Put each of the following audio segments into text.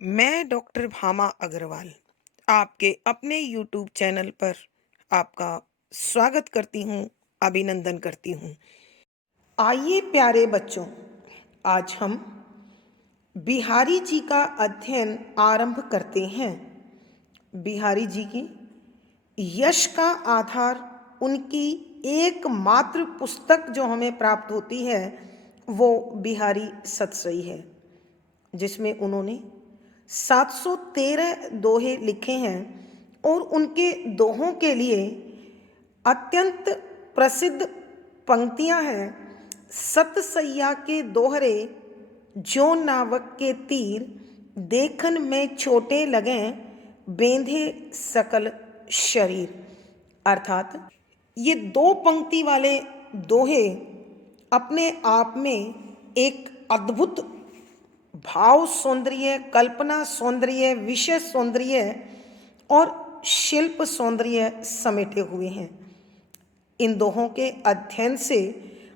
मैं डॉक्टर भामा अग्रवाल आपके अपने यूट्यूब चैनल पर आपका स्वागत करती हूँ, अभिनंदन करती हूँ। आइए प्यारे बच्चों, आज हम बिहारी जी का अध्ययन आरंभ करते हैं। बिहारी जी की यश का आधार उनकी एकमात्र पुस्तक जो हमें प्राप्त होती है वो बिहारी सतसई है, जिसमें उन्होंने 713 दोहे लिखे हैं और उनके दोहों के लिए अत्यंत प्रसिद्ध पंक्तियां हैं। सतसैया के दोहरे जो नावक के तीर, देखन में छोटे लगें बेंधे सकल शरीर। अर्थात ये दो पंक्ति वाले दोहे अपने आप में एक अद्भुत भाव सौंदर्य, कल्पना सौंदर्य, विषय सौंदर्य और शिल्प सौंदर्य समेटे हुए हैं। इन दोहों के अध्ययन से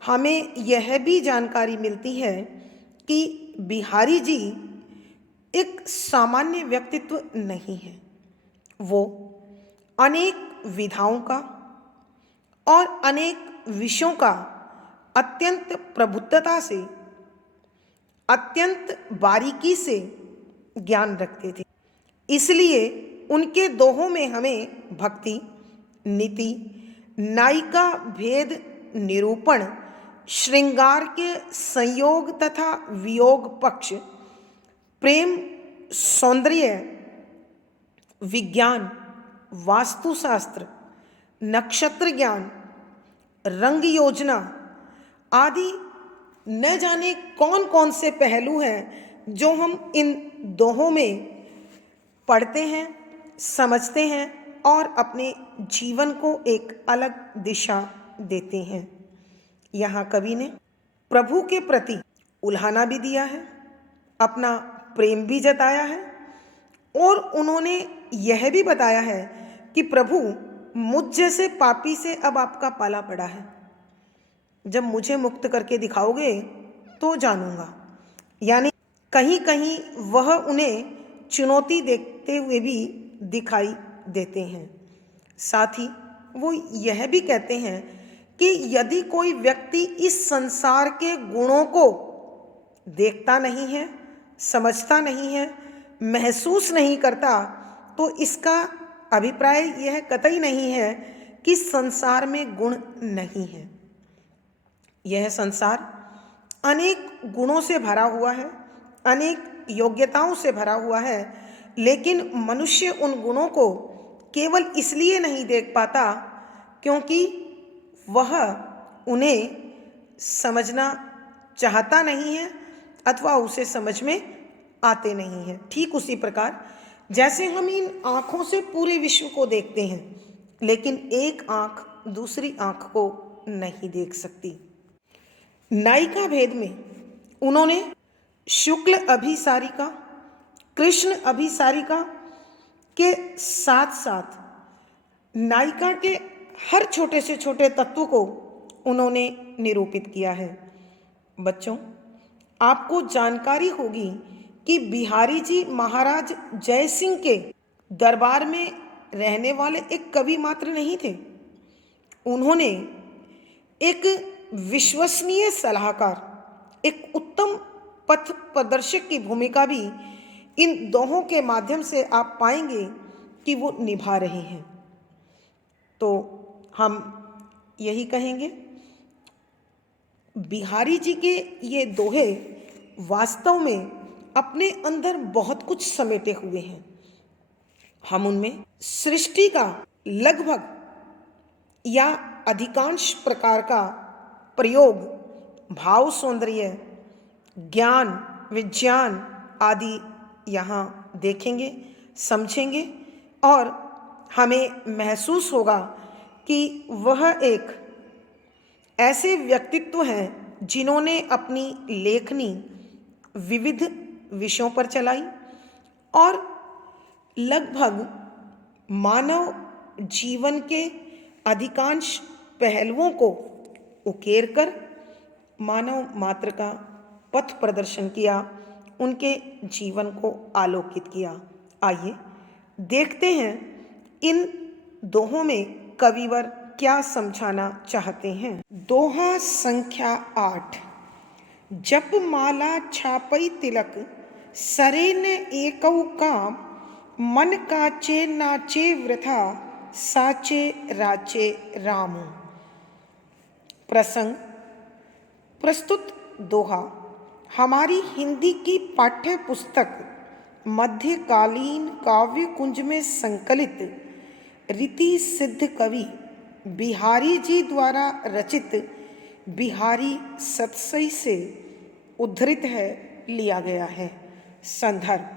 हमें यह भी जानकारी मिलती है कि बिहारी जी एक सामान्य व्यक्तित्व नहीं है। वो अनेक विधाओं का और अनेक विषयों का अत्यंत प्रबुद्धता से, अत्यंत बारीकी से ज्ञान रखते थे। इसलिए उनके दोहों में हमें भक्ति, नीति, नायिका भेद निरूपण, श्रृंगार के संयोग तथा वियोग पक्ष, प्रेम, सौंदर्य, विज्ञान, वास्तुशास्त्र, नक्षत्र ज्ञान, रंग योजना आदि न जाने कौन कौन से पहलू हैं जो हम इन दोहों में पढ़ते हैं, समझते हैं और अपने जीवन को एक अलग दिशा देते हैं। यहाँ कवि ने प्रभु के प्रति उल्हाना भी दिया है, अपना प्रेम भी जताया है और उन्होंने यह भी बताया है कि प्रभु, मुझ जैसे पापी से अब आपका पाला पड़ा है। जब मुझे मुक्त करके दिखाओगे तो जानूंगा। यानी कहीं कहीं वह उन्हें चुनौती देते हुए भी दिखाई देते हैं। साथ ही वो यह भी कहते हैं कि यदि कोई व्यक्ति इस संसार के गुणों को देखता नहीं है, समझता नहीं है, महसूस नहीं करता, तो इसका अभिप्राय यह कतई नहीं है कि संसार में गुण नहीं है। यह संसार अनेक गुणों से भरा हुआ है, अनेक योग्यताओं से भरा हुआ है, लेकिन मनुष्य उन गुणों को केवल इसलिए नहीं देख पाता क्योंकि वह उन्हें समझना चाहता नहीं है अथवा उसे समझ में आते नहीं हैं। ठीक उसी प्रकार जैसे हम इन आँखों से पूरे विश्व को देखते हैं, लेकिन एक आँख दूसरी आँख को नहीं देख सकती। नायिका भेद में उन्होंने शुक्ल अभिसारिका, कृष्ण अभिसारिका के साथ साथ नायिका के हर छोटे से छोटे तत्व को उन्होंने निरूपित किया है। बच्चों, आपको जानकारी होगी कि बिहारी जी महाराज जय सिंह के दरबार में रहने वाले एक कवि मात्र नहीं थे। उन्होंने एक विश्वसनीय सलाहकार, एक उत्तम पथ प्रदर्शक की भूमिका भी इन दोहों के माध्यम से आप पाएंगे कि वो निभा रहे हैं। तो हम यही कहेंगे, बिहारी जी के ये दोहे वास्तव में अपने अंदर बहुत कुछ समेटे हुए हैं। हम उनमें सृष्टि का लगभग या अधिकांश प्रकार का प्रयोग, भाव सौंदर्य, ज्ञान, विज्ञान आदि यहाँ देखेंगे, समझेंगे और हमें महसूस होगा कि वह एक ऐसे व्यक्तित्व हैं जिन्होंने अपनी लेखनी विविध विषयों पर चलाई और लगभग मानव जीवन के अधिकांश पहलुओं को उकेर कर मानव मात्र का पथ प्रदर्शन किया, उनके जीवन को आलोकित किया। आइए देखते हैं इन दोहों में कविवर क्या समझाना चाहते हैं। दोहा संख्या 8। जप माला छापई तिलक, सरे न एकौ काम, मन काचे नाचे वृथा, साचे राचे रामू। प्रसंग। प्रस्तुत दोहा हमारी हिंदी की पाठ्य पुस्तक मध्यकालीन काव्य कुंज में संकलित रीति सिद्ध कवि बिहारी जी द्वारा रचित बिहारी सतसई से उद्धृत है, लिया गया है। संदर्भ।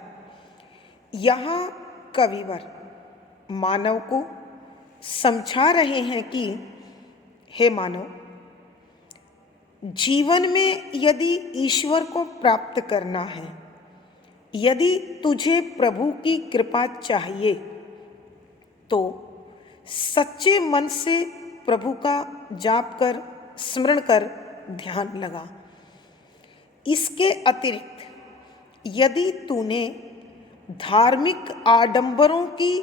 यहाँ कविवर मानव को समझा रहे हैं कि हे मानव, जीवन में यदि ईश्वर को प्राप्त करना है, यदि तुझे प्रभु की कृपा चाहिए, तो सच्चे मन से प्रभु का जाप कर, स्मरण कर, ध्यान लगा। इसके अतिरिक्त यदि तूने धार्मिक आडंबरों की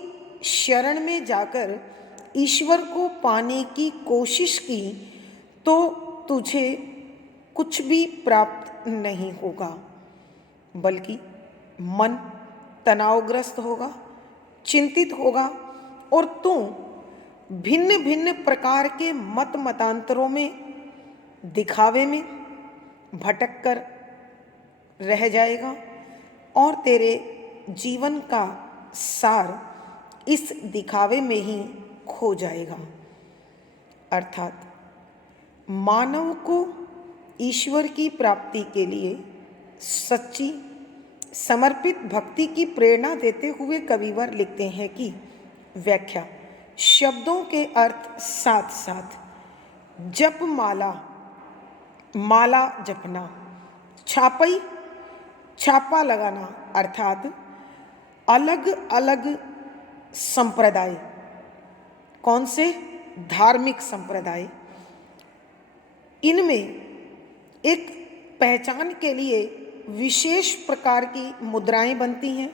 शरण में जाकर ईश्वर को पाने की कोशिश की, तो तुझे कुछ भी प्राप्त नहीं होगा, बल्कि मन तनावग्रस्त होगा, चिंतित होगा और तू भिन्न भिन्न प्रकार के मत मतांतरों में, दिखावे में भटक कर रह जाएगा और तेरे जीवन का सार इस दिखावे में ही खो जाएगा। अर्थात मानव को ईश्वर की प्राप्ति के लिए सच्ची समर्पित भक्ति की प्रेरणा देते हुए कविवर लिखते हैं कि व्याख्या। शब्दों के अर्थ साथ साथ। जप माला, माला जपना। छापई, छापा लगाना, अर्थात अलग अलग संप्रदाय। कौन से? धार्मिक संप्रदाय। इनमें एक पहचान के लिए विशेष प्रकार की मुद्राएं बनती हैं,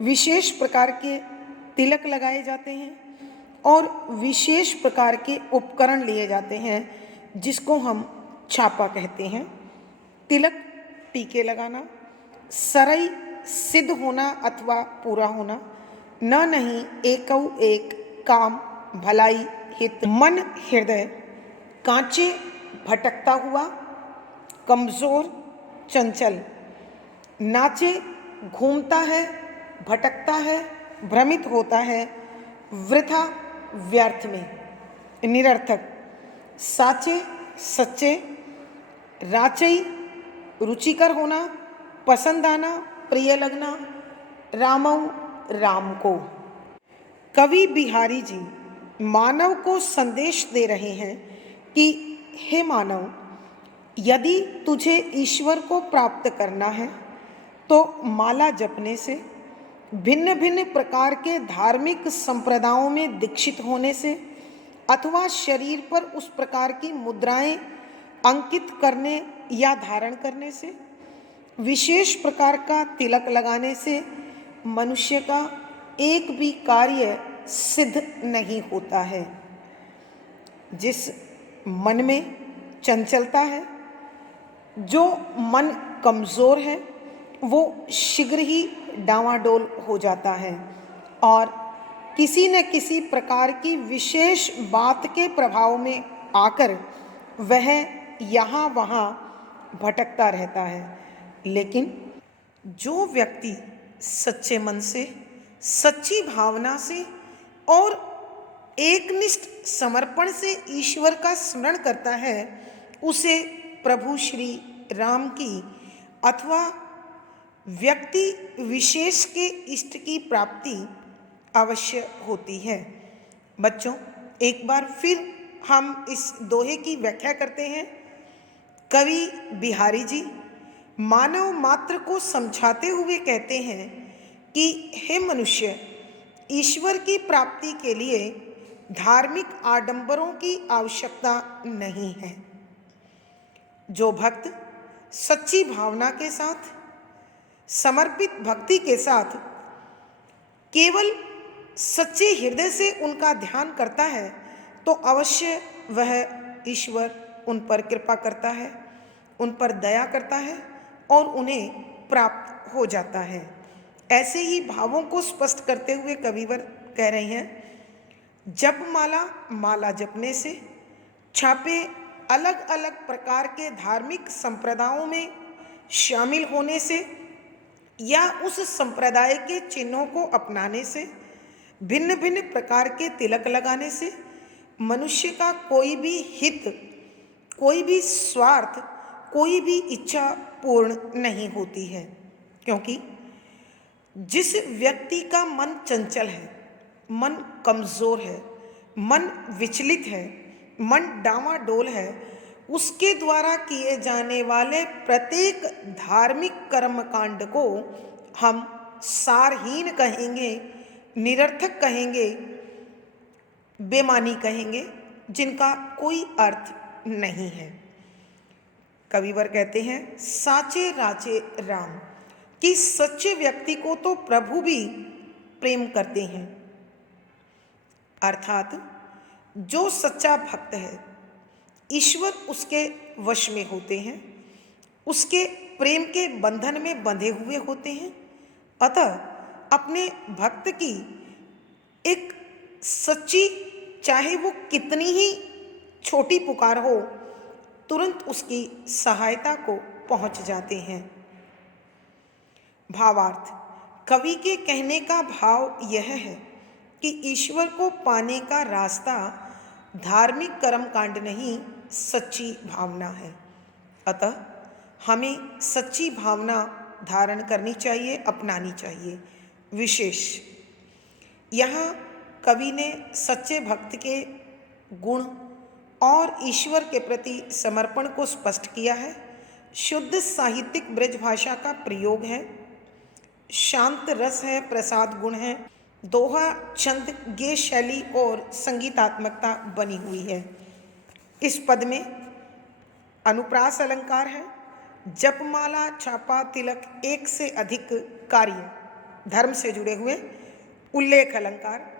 विशेष प्रकार के तिलक लगाए जाते हैं और विशेष प्रकार के उपकरण लिए जाते हैं, जिसको हम छापा कहते हैं। तिलक, टीके लगाना। सरई, सिद्ध होना अथवा पूरा होना। न नहीं एकौ एक, काम, भलाई, हित। मन, हृदय। कांचे, भटकता हुआ, कमजोर, चंचल। नाचे, घूमता है, भटकता है, भ्रमित होता है, वृथा, व्यर्थ में, निरर्थक। साचे, सच्चे। राचई, रुचिकर होना, पसंद आना, प्रिय लगना। रामौ, राम को। कवि बिहारी जी मानव को संदेश दे रहे हैं कि हे मानव, यदि तुझे ईश्वर को प्राप्त करना है, तो माला जपने से, भिन्न भिन्न प्रकार के धार्मिक संप्रदायों में दीक्षित होने से, अथवा शरीर पर उस प्रकार की मुद्राएं अंकित करने या धारण करने से, विशेष प्रकार का तिलक लगाने से मनुष्य का एक भी कार्य सिद्ध नहीं होता है। जिस मन में चंचलता है, जो मन कमज़ोर है, वो शीघ्र ही डांवाडोल हो जाता है और किसी न किसी प्रकार की विशेष बात के प्रभाव में आकर वह यहाँ वहाँ भटकता रहता है। लेकिन जो व्यक्ति सच्चे मन से, सच्ची भावना से और एकनिष्ठ समर्पण से ईश्वर का स्मरण करता है, उसे प्रभु श्री राम की अथवा व्यक्ति विशेष के इष्ट की प्राप्ति अवश्य होती है। बच्चों, एक बार फिर हम इस दोहे की व्याख्या करते हैं। कवि बिहारी जी मानव मात्र को समझाते हुए कहते हैं कि हे मनुष्य, ईश्वर की प्राप्ति के लिए धार्मिक आडंबरों की आवश्यकता नहीं है। जो भक्त सच्ची भावना के साथ समर्पित भक्ति के साथ केवल सच्चे हृदय से उनका ध्यान करता है तो अवश्य वह ईश्वर उन पर कृपा करता है, उन पर दया करता है और उन्हें प्राप्त हो जाता है। ऐसे ही भावों को स्पष्ट करते हुए कविवर कह रहे हैं, जप माला माला जपने से, छापे अलग अलग प्रकार के धार्मिक संप्रदायों में शामिल होने से या उस संप्रदाय के चिन्हों को अपनाने से, भिन्न भिन्न प्रकार के तिलक लगाने से मनुष्य का कोई भी हित, कोई भी स्वार्थ, कोई भी इच्छा पूर्ण नहीं होती है। क्योंकि जिस व्यक्ति का मन चंचल है, मन कमज़ोर है, मन विचलित है, मन डामाडोल है, उसके द्वारा किए जाने वाले प्रत्येक धार्मिक कर्मकांड को हम सारहीन कहेंगे, निरर्थक कहेंगे, बेमानी कहेंगे, जिनका कोई अर्थ नहीं है। कविवर कहते हैं, साचे राचे राम, कि सच्चे व्यक्ति को तो प्रभु भी प्रेम करते हैं। अर्थात जो सच्चा भक्त है, ईश्वर उसके वश में होते हैं, उसके प्रेम के बंधन में बंधे हुए होते हैं। अतः अपने भक्त की एक सच्ची, चाहे वो कितनी ही छोटी पुकार हो, तुरंत उसकी सहायता को पहुंच जाते हैं। भावार्थ, कवि के कहने का भाव यह है कि ईश्वर को पाने का रास्ता धार्मिक कर्मकांड नहीं, सच्ची भावना है। अतः हमें सच्ची भावना धारण करनी चाहिए, अपनानी चाहिए। विशेष यहाँ कवि ने सच्चे भक्त के गुण और ईश्वर के प्रति समर्पण को स्पष्ट किया है। शुद्ध साहित्यिक ब्रज भाषा का प्रयोग है, शांत रस है, प्रसाद गुण है, दोहा, छंद, गेय शैली और संगीतात्मकता बनी हुई है। इस पद में अनुप्रास अलंकार है, जपमाला, छापा, तिलक, एक से अधिक कार्य, धर्म से जुड़े हुए, उल्लेख अलंकार,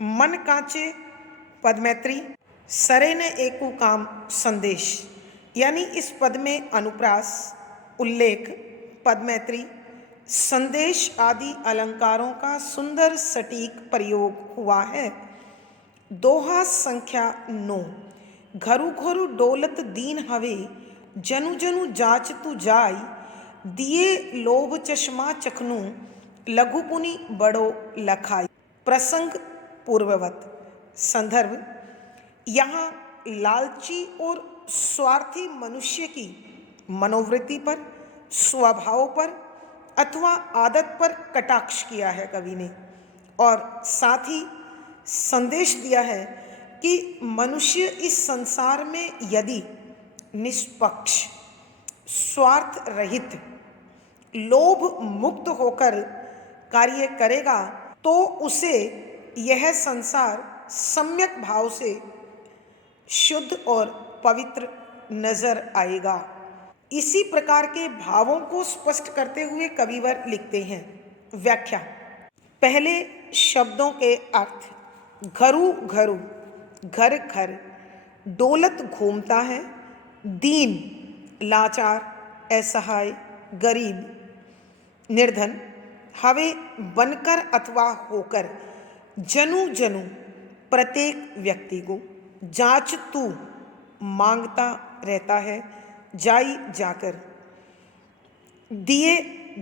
मन कांचे, पदमैत्री, सरे न एकु काम, संदेश। यानी इस पद में अनुप्रास, उल्लेख, पदमैत्री, संदेश आदि अलंकारों का सुंदर सटीक प्रयोग हुआ है। दोहा संख्या 9, घरु घरु डोलत दीन हवे, जनु जनु जाच तु जाय, दिए लोभ चश्मा चखनु, लघु पुनि बड़ो लखाई। प्रसंग पूर्ववत। संदर्भ, यहाँ लालची और स्वार्थी मनुष्य की मनोवृत्ति पर, स्वभाव पर अथवा आदत पर कटाक्ष किया है कवि ने, और साथ ही संदेश दिया है कि मनुष्य इस संसार में यदि निष्पक्ष, स्वार्थ रहित, लोभ मुक्त होकर कार्य करेगा तो उसे यह संसार सम्यक भाव से शुद्ध और पवित्र नजर आएगा। इसी प्रकार के भावों को स्पष्ट करते हुए कविवर लिखते हैं। व्याख्या। पहले शब्दों के अर्थ। घरु घरु, घर घर, डोलत घूमता है, दीन लाचार, असहाय, गरीब, निर्धन, हवे बनकर अथवा होकर, जनु जनु प्रत्येक व्यक्ति को, जांच तू मांगता रहता है, जाई जाकर, दिए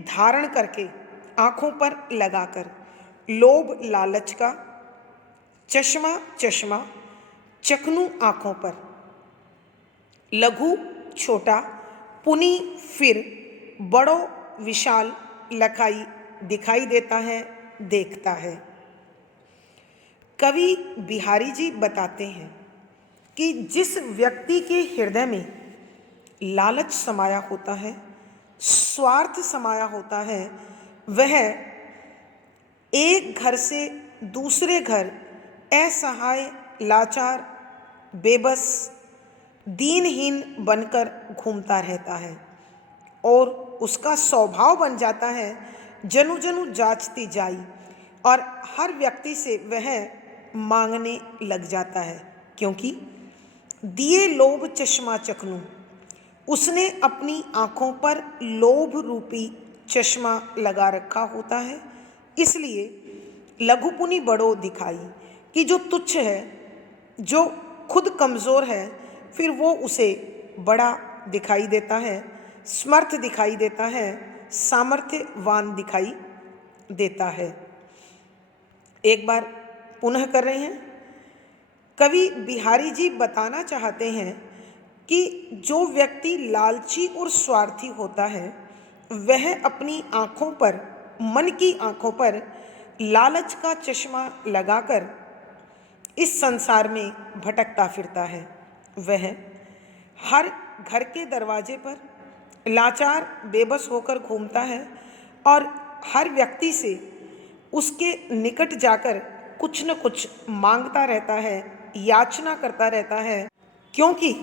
धारण करके, आँखों पर लगाकर, लोभ लालच का, चश्मा चश्मा, चखनू आँखों पर, लघु छोटा, पुनि फिर, बड़ो विशाल, लखाई दिखाई देता है, देखता है। कवि बिहारी जी बताते हैं कि जिस व्यक्ति के हृदय में लालच समाया होता है, स्वार्थ समाया होता है, वह एक घर से दूसरे घर असहाय, लाचार, बेबस, दीनहीन बनकर घूमता रहता है और उसका स्वभाव बन जाता है जनु जनु जाचती जाई, और हर व्यक्ति से वह मांगने लग जाता है, क्योंकि दिए लोभ चश्मा चखनू, उसने अपनी आँखों पर लोभ रूपी चश्मा लगा रखा होता है। इसलिए लघुपुनी बड़ो दिखाई, कि जो तुच्छ है, जो खुद कमज़ोर है, फिर वो उसे बड़ा दिखाई देता है, समर्थ दिखाई देता है, सामर्थ्यवान दिखाई देता है। एक बार पुनः कर रहे हैं। कवि बिहारी जी बताना चाहते हैं कि जो व्यक्ति लालची और स्वार्थी होता है, वह अपनी आँखों पर, मन की आँखों पर लालच का चश्मा लगाकर इस संसार में भटकता फिरता है। वह हर घर के दरवाजे पर लाचार बेबस होकर घूमता है और हर व्यक्ति से उसके निकट जाकर कुछ न कुछ मांगता रहता है, याचना करता रहता है, क्योंकि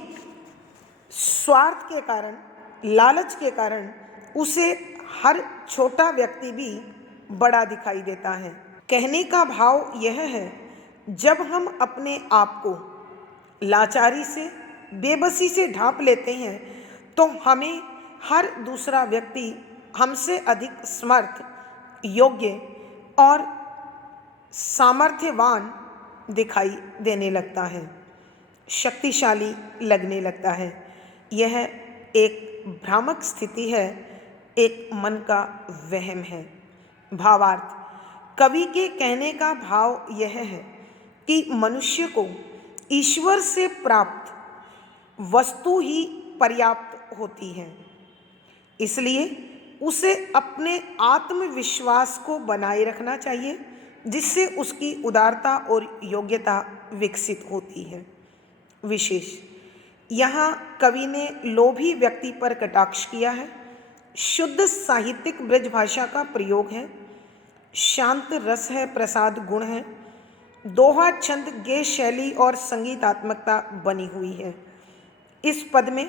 स्वार्थ के कारण, लालच के कारण उसे हर छोटा व्यक्ति भी बड़ा दिखाई देता है। कहने का भाव यह है, जब हम अपने आप को लाचारी से, बेबसी से ढांप लेते हैं, तो हमें हर दूसरा व्यक्ति हमसे अधिक समर्थ, योग्य और सामर्थ्यवान दिखाई देने लगता है, शक्तिशाली लगने लगता है। यह एक भ्रामक स्थिति है, एक मन का वहम है। भावार्थ, कवि के कहने का भाव यह है कि मनुष्य को ईश्वर से प्राप्त वस्तु ही पर्याप्त होती है, इसलिए उसे अपने आत्मविश्वास को बनाए रखना चाहिए, जिससे उसकी उदारता और योग्यता विकसित होती है। विशेष यहाँ कवि ने लोभी व्यक्ति पर कटाक्ष किया है। शुद्ध साहित्यिक ब्रज भाषा का प्रयोग है, शांत रस है, प्रसाद गुण है, दोहा छंद गेय शैली और संगीतात्मकता बनी हुई है। इस पद में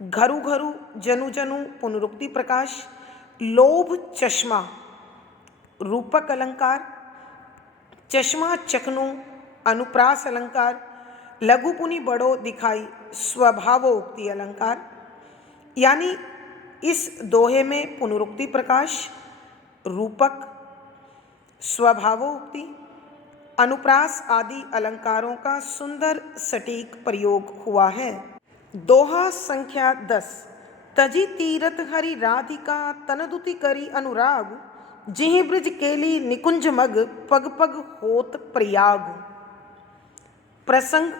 घरु घरु, जनु जनु, पुनरुक्ति प्रकाश, लोभ चश्मा, रूपक अलंकार, चश्मा चखनू, अनुप्रास अलंकार, लघुपुनी बड़ो दिखाई, स्वभावोक्ति अलंकार, यानी इस दोहे में पुनरुक्ति प्रकाश, रूपक, स्वभावोक्ति, अनुप्रास आदि अलंकारों का सुंदर सटीक प्रयोग हुआ है। दोहा संख्या 10। तजी तीरथ हरि राधिका, तनदुति करी अनुराग, जिहि ब्रिज केली निकुंज मग, पग पग होत प्रयाग। प्रसंग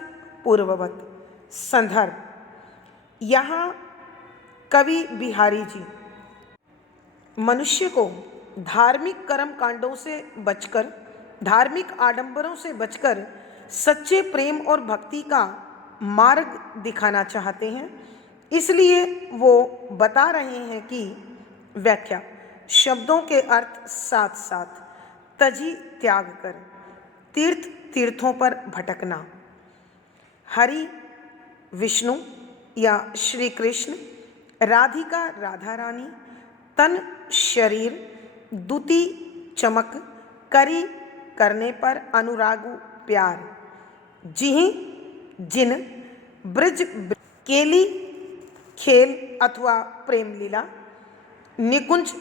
पूर्ववत। संदर्भ, यहाँ कवि बिहारी जी मनुष्य को धार्मिक कर्म कांडों से बचकर, धार्मिक आडंबरों से बचकर सच्चे प्रेम और भक्ति का मार्ग दिखाना चाहते हैं। इसलिए वो बता रहे हैं कि व्याख्या, शब्दों के अर्थ साथ साथ। तजी त्याग कर, तीर्थ, तीर्थों पर भटकना। हरि विष्णु या श्री कृष्ण, राधिका राधा रानी, तन शरीर, दुति चमक, करी करने पर, अनुरागु प्यार, जिहि जिन, ब्रज केली खेल अथवा प्रेम लीला, निकुंज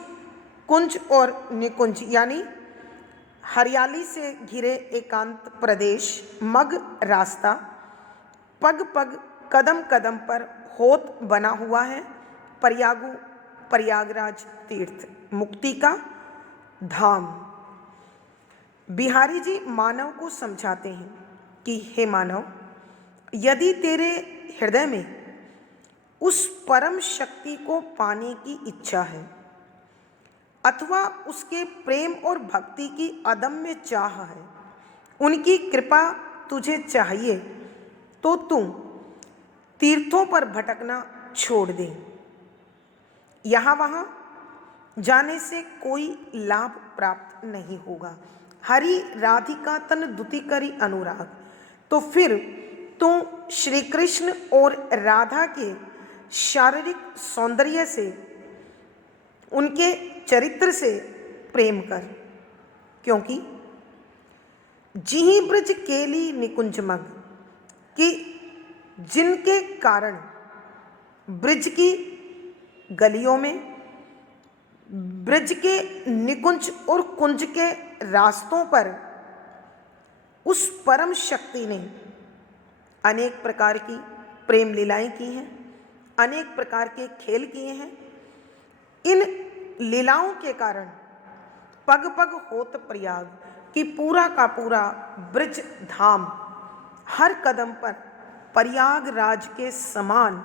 कुंज और निकुंज यानी हरियाली से घिरे एकांत प्रदेश, मग रास्ता, पग पग कदम कदम पर होत बना हुआ है, प्रयागु प्रयागराज तीर्थ, मुक्ति का धाम। बिहारी जी मानव को समझाते हैं कि हे मानव, यदि तेरे हृदय में उस परम शक्ति को पाने की इच्छा है अथवा उसके प्रेम और भक्ति की अदम्य चाह है, उनकी कृपा तुझे चाहिए, तो तू तीर्थों पर भटकना छोड़ दे। यहाँ वहाँ जाने से कोई लाभ प्राप्त नहीं होगा। हरि राधिका तन दुति करी अनुराग, तो फिर तू श्री कृष्ण और राधा के शारीरिक सौंदर्य से उनके चरित्र से प्रेम कर, क्योंकि जिहि ब्रज केली निकुंज मग, कि जिनके कारण ब्रज की गलियों में, ब्रज के निकुंज और कुंज के रास्तों पर उस परम शक्ति ने अनेक प्रकार की प्रेम लीलाएं की हैं, अनेक प्रकार के खेल किए हैं। इन लीलाओं के कारण पग पग होत प्रयाग, कि पूरा का पूरा ब्रज धाम हर कदम पर प्रयागराज के समान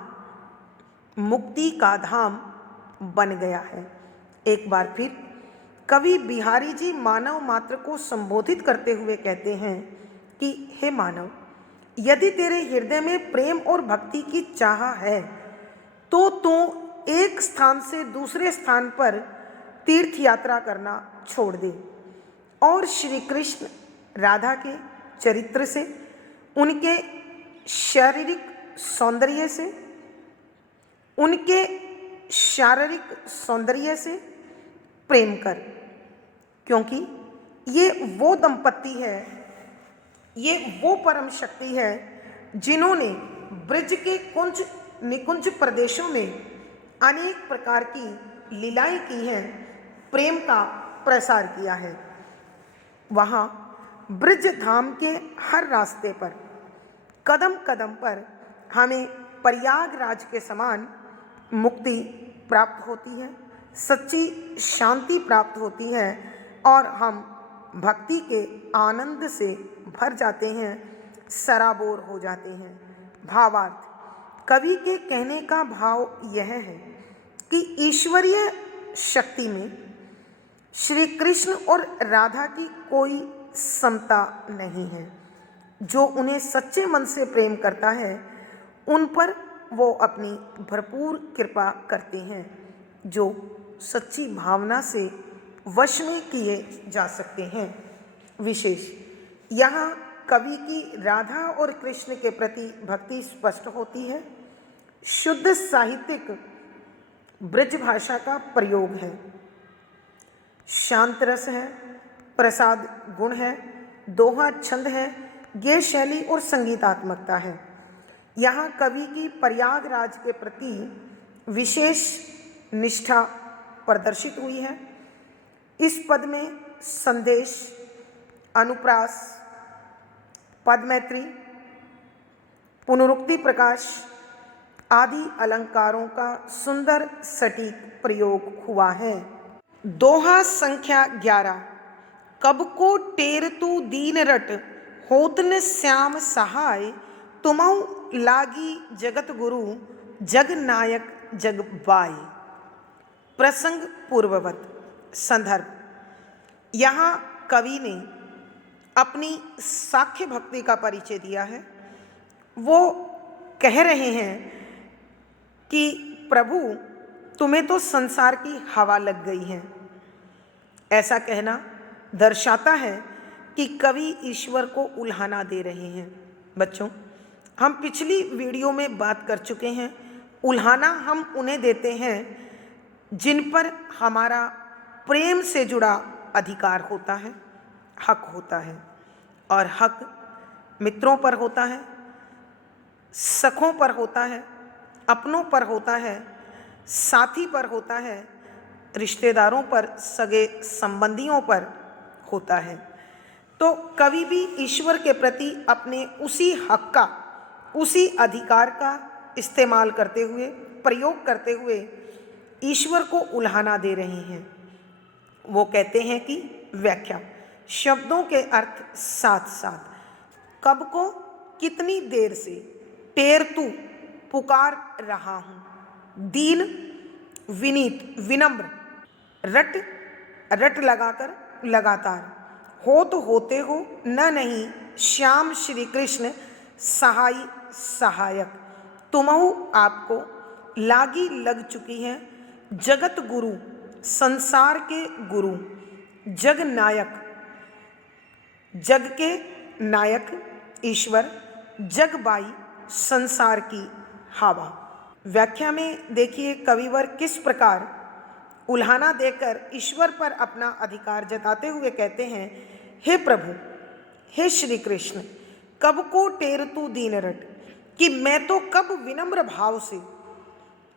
मुक्ति का धाम बन गया है। एक बार फिर कवि बिहारी जी मानव मात्र को संबोधित करते हुए कहते हैं कि हे मानव, यदि तेरे हृदय में प्रेम और भक्ति की चाह है तो तू एक स्थान से दूसरे स्थान पर तीर्थ यात्रा करना छोड़ दे और श्री कृष्ण राधा के चरित्र से, उनके शारीरिक सौंदर्य से, उनके शारीरिक सौंदर्य से प्रेम कर, क्योंकि ये वो दंपत्ति है, ये वो परम शक्ति है जिन्होंने ब्रज के कुंज निकुंज प्रदेशों में अनेक प्रकार की लीलाएं की हैं, प्रेम का प्रसार किया है। वहाँ ब्रज धाम के हर रास्ते पर, कदम कदम पर हमें प्रयागराज के समान मुक्ति प्राप्त होती है, सच्ची शांति प्राप्त होती है और हम भक्ति के आनंद से भर जाते हैं, सराबोर हो जाते हैं। भावार्थ, कवि के कहने का भाव यह है कि ईश्वरीय शक्ति में श्री कृष्ण और राधा की कोई समता नहीं है। जो उन्हें सच्चे मन से प्रेम करता है उन पर वो अपनी भरपूर कृपा करते हैं, जो सच्ची भावना से वश में किए जा सकते हैं। विशेष यहाँ कवि की राधा और कृष्ण के प्रति भक्ति स्पष्ट होती है। शुद्ध साहित्यिक ब्रज भाषा का प्रयोग है, शांत रस है, प्रसाद गुण है, दोहा छंद है, गेय शैली और संगीतात्मकता है। यहाँ कवि की प्रयागराज के प्रति विशेष निष्ठा प्रदर्शित हुई है। इस पद में संदेश, अनुप्रास, पदमैत्री, पुनरुक्ति प्रकाश आदि अलंकारों का सुंदर सटीक प्रयोग हुआ है। दोहा संख्या 11। कब को टेर तू दीन रट, होत न श्याम सहाय, तुमऊ लागी जगत गुरु, जग नायक जग बाय। प्रसंग पूर्ववत। संदर्भ, यहाँ कवि ने अपनी साख्य भक्ति का परिचय दिया है। वो कह रहे हैं कि प्रभु तुम्हें तो संसार की हवा लग गई है। ऐसा कहना दर्शाता है कि कवि ईश्वर को उल्हाना दे रहे हैं। बच्चों, हम पिछली वीडियो में बात कर चुके हैं, उल्हाना हम उन्हें देते हैं जिन पर हमारा प्रेम से जुड़ा अधिकार होता है, हक होता है। और हक मित्रों पर होता है, सखों पर होता है, अपनों पर होता है, साथी पर होता है, रिश्तेदारों पर, सगे संबंधियों पर होता है। तो कवि भी ईश्वर के प्रति अपने उसी हक का, उसी अधिकार का इस्तेमाल करते हुए, प्रयोग करते हुए ईश्वर को उल्हाना दे रहे हैं। वो कहते हैं कि व्याख्या, शब्दों के अर्थ साथ साथ। कब को कितनी देर से, टेर तू पुकार रहा हूँ, दीन विनीत विनम्र, रट रट लगाकर लगातार, हो तो होते हो न नहीं, श्याम श्री कृष्ण सहाय सहायक, तुमहु आपको लागी लग चुकी है, जगत गुरु संसार के गुरु, जग नायक जग के नायक ईश्वर, जग बाई संसार की हवा। व्याख्या में देखिए कविवर किस प्रकार उल्हाना देकर ईश्वर पर अपना अधिकार जताते हुए कहते हैं, हे प्रभु, हे श्री कृष्ण, कब को टेर तू दीन रट, कि मैं तो कब विनम्र भाव से,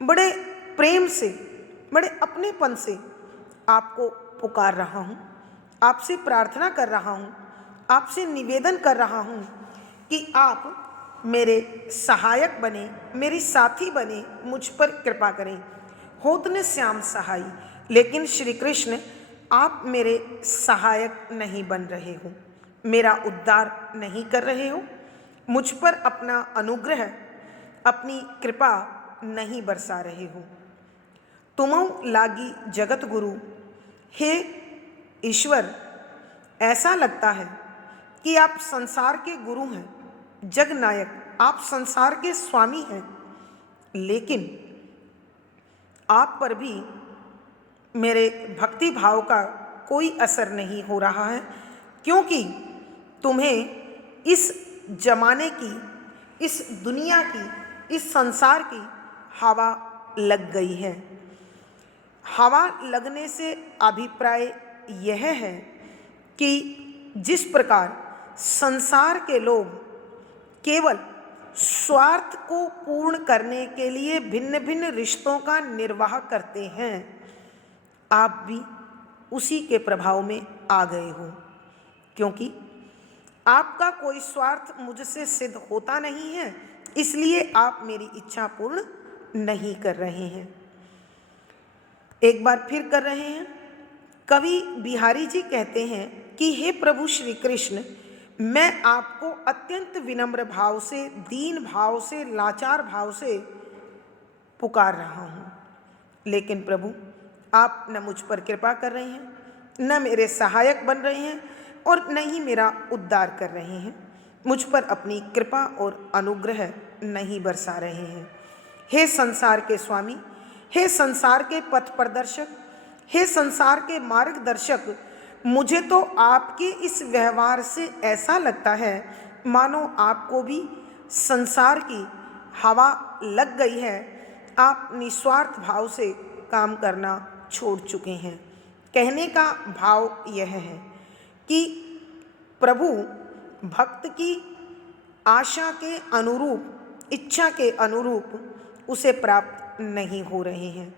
बड़े प्रेम से, बड़े अपनेपन से आपको पुकार रहा हूँ, आपसे प्रार्थना कर रहा हूँ, आपसे निवेदन कर रहा हूँ कि आप मेरे सहायक बने, मेरी साथी बने, मुझ पर कृपा करें। होत न श्याम सहाय, लेकिन श्री कृष्ण आप मेरे सहायक नहीं बन रहे हो, मेरा उद्धार नहीं कर रहे हो, मुझ पर अपना अनुग्रह, अपनी कृपा नहीं बरसा रहे हो। तुमऊ लागी जगत गुरु, हे ईश्वर, ऐसा लगता है कि आप संसार के गुरु हैं, जगनायक, आप संसार के स्वामी हैं, लेकिन आप पर भी मेरे भक्ति भाव का कोई असर नहीं हो रहा है, क्योंकि तुम्हें इस जमाने की, इस दुनिया की, इस संसार की हवा लग गई है। हवा लगने से अभिप्राय यह है कि जिस प्रकार संसार के लोग केवल स्वार्थ को पूर्ण करने के लिए भिन्न भिन्न रिश्तों का निर्वाह करते हैं, आप भी उसी के प्रभाव में आ गए हो, क्योंकि आपका कोई स्वार्थ मुझसे सिद्ध होता नहीं है, इसलिए आप मेरी इच्छा पूर्ण नहीं कर रहे हैं। एक बार फिर कर रहे हैं। कवि बिहारी जी कहते हैं कि हे प्रभु श्री कृष्ण, मैं आपको अत्यंत विनम्र भाव से, दीन भाव से, लाचार भाव से पुकार रहा हूँ, लेकिन प्रभु आप न मुझ पर कृपा कर रहे हैं, न मेरे सहायक बन रहे हैं और न ही मेरा उद्धार कर रहे हैं, मुझ पर अपनी कृपा और अनुग्रह नहीं बरसा रहे हैं। हे संसार के स्वामी, हे संसार के पथ प्रदर्शक, हे संसार के मार्गदर्शक, मुझे तो आपके इस व्यवहार से ऐसा लगता है मानो आपको भी संसार की हवा लग गई है, आप निस्वार्थ भाव से काम करना छोड़ चुके हैं। कहने का भाव यह है कि प्रभु भक्त की आशा के अनुरूप, इच्छा के अनुरूप उसे प्राप्त नहीं हो रहे हैं।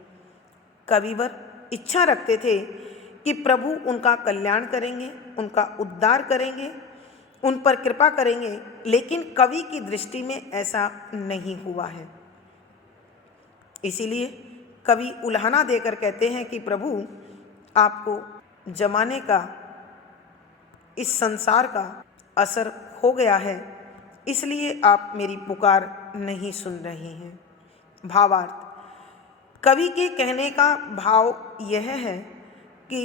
कविवर इच्छा रखते थे कि प्रभु उनका कल्याण करेंगे, उनका उद्धार करेंगे, उन पर कृपा करेंगे, लेकिन कवि की दृष्टि में ऐसा नहीं हुआ है। इसीलिए कवि उल्हाना देकर कहते हैं कि प्रभु आपको जमाने का, इस संसार का असर हो गया है, इसलिए आप मेरी पुकार नहीं सुन रहे हैं। भावार्थ, कवि के कहने का भाव यह है कि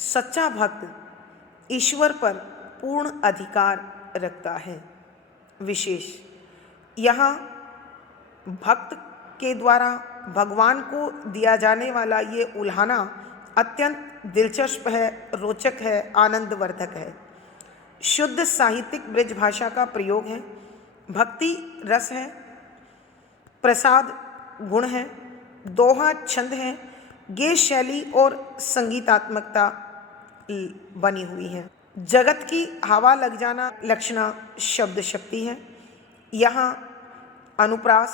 सच्चा भक्त ईश्वर पर पूर्ण अधिकार रखता है। विशेष यहाँ भक्त के द्वारा भगवान को दिया जाने वाला ये उल्हाना अत्यंत दिलचस्प है, रोचक है, आनंदवर्धक है। शुद्ध साहित्यिक ब्रज भाषा का प्रयोग है, भक्ति रस है, प्रसाद गुण है, दोहा छंद है, गेय शैली और संगीतात्मकता बनी हुई है। जगत की हवा लग जाना लक्षणा शब्द शक्ति है। यहाँ अनुप्रास,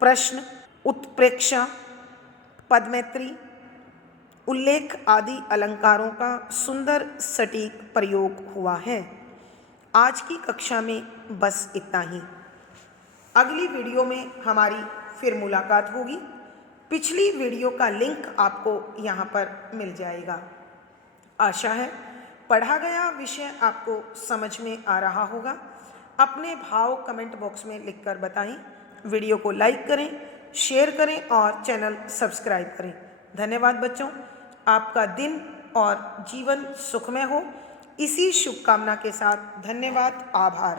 प्रश्न, उत्प्रेक्षा, पदमैत्री, उल्लेख आदि अलंकारों का सुंदर सटीक प्रयोग हुआ है। आज की कक्षा में बस इतना ही। अगली वीडियो में हमारी फिर मुलाकात होगी। पिछली वीडियो का लिंक आपको यहाँ पर मिल जाएगा। आशा है पढ़ा गया विषय आपको समझ में आ रहा होगा। अपने भाव कमेंट बॉक्स में लिखकर बताएं। वीडियो को लाइक करें, शेयर करें और चैनल सब्सक्राइब करें। धन्यवाद बच्चों। आपका दिन और जीवन सुखमय हो, इसी शुभकामना के साथ धन्यवाद, आभार।